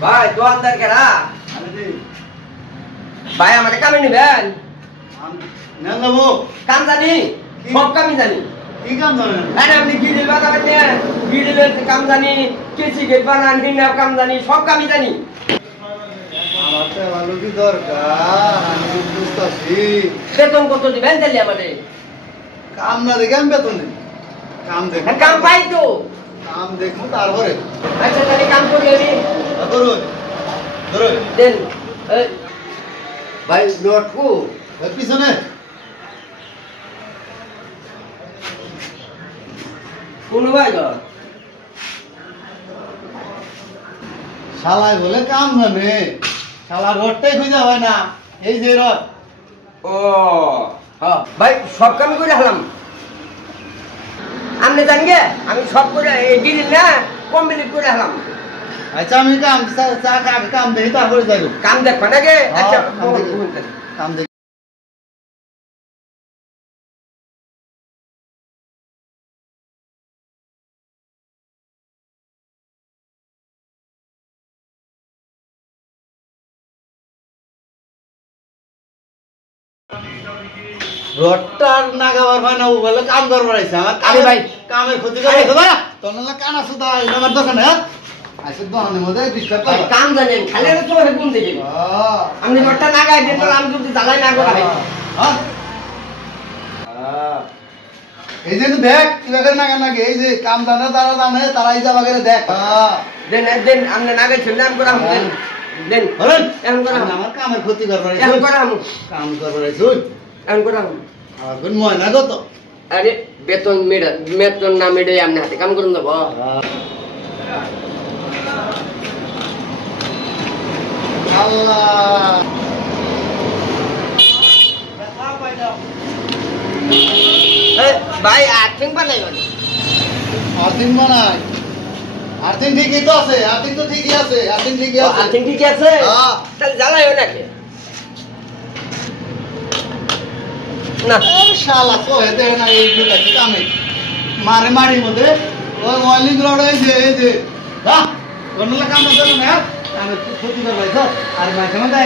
ভাই দোকানদার কেনা ভাই আমাকে কামে নিবেন না যাবো কাম জানি সব কামই জানি কি কাম জানেন আরে আপনি গিরিল বানাবেন না গিরিলের কাম জানি কেসি গেট বানান হিনার কাম জানি সব কামই জানি আমার তো ভালো কি দরকার আমি বুঝতেছি বেতন কত দিবেন তাহলে আমাদের কাম না দেখে আমি বেতন দিই কাম দেখ কাম পাই তো কাম দেখবো তারপরে আচ্ছা তাহলে কাম করি আমি ধরুন ধরুন দেন ভাই লটকু পিছনে কোন ভাই গো শালায় বলে কাম জানে শালা রডটাই খুঁজে হয় না এই যে রড ও হ্যাঁ ভাই সব কামই করে হলাম আপনি জান গে আমি সব করে গিরিল না কমপ্লিট করে হলাম আচ্ছা আমি কাম কাম দেখি তারপরে যাইব কাম দেখবা নাকি আচ্ছা কাম দেখি। কাম দেখি রডটার নাগাবার ভাই না ও বলে কাম করবার আইছে আমার আরে ভাই। কামের ক্ষতি করে আইছে ভাই তোর না কান আছে দা আমার দোকানে হ্যাঁ আইছে দোকানের মধ্যে ডিস্টার্ব ভাই, করে কাম জানেন খালি তো তোমার কোন দিকে আমি বটটা না গাই দিন আমি যদি জ্বালাই না করা হ্যাঁ এই যে তুই দেখ কিভাবে নাগা নাগে এই যে কাম দানে তারা দানে তারা এই যাবা করে দেখ দেন দেন আপনি না গাই ছিলেন করা দেন দেন হলেন এখন করা আমার কামের ক্ষতি করবার আইছে এখন করা কাম করবার আইছে এখন করা আর কোন ময়না কত আরে বেতন মেডা বেতন না মেডে আপনি হাতে কাম করুন দেবো আল্লাহ ভাই আর্থিং বানাই মানে আর্থিং বানাই আর্থিং ঠিকই তো আছে আর্থিং তো ঠিকই আছে আর্থিং ঠিকই আছে আর্থিং ঠিক আছে হ্যাঁ। তাহলে জ্বালাইও নাকি না এই শালা তো হেতে না এই লোক আছে কামে মারে মারির মধ্যে ওই ময়লিং রড এই যে বাহ কোন কাম না জানো না কামে ক্ষতি করবাই তো আর মাঝে মাঝে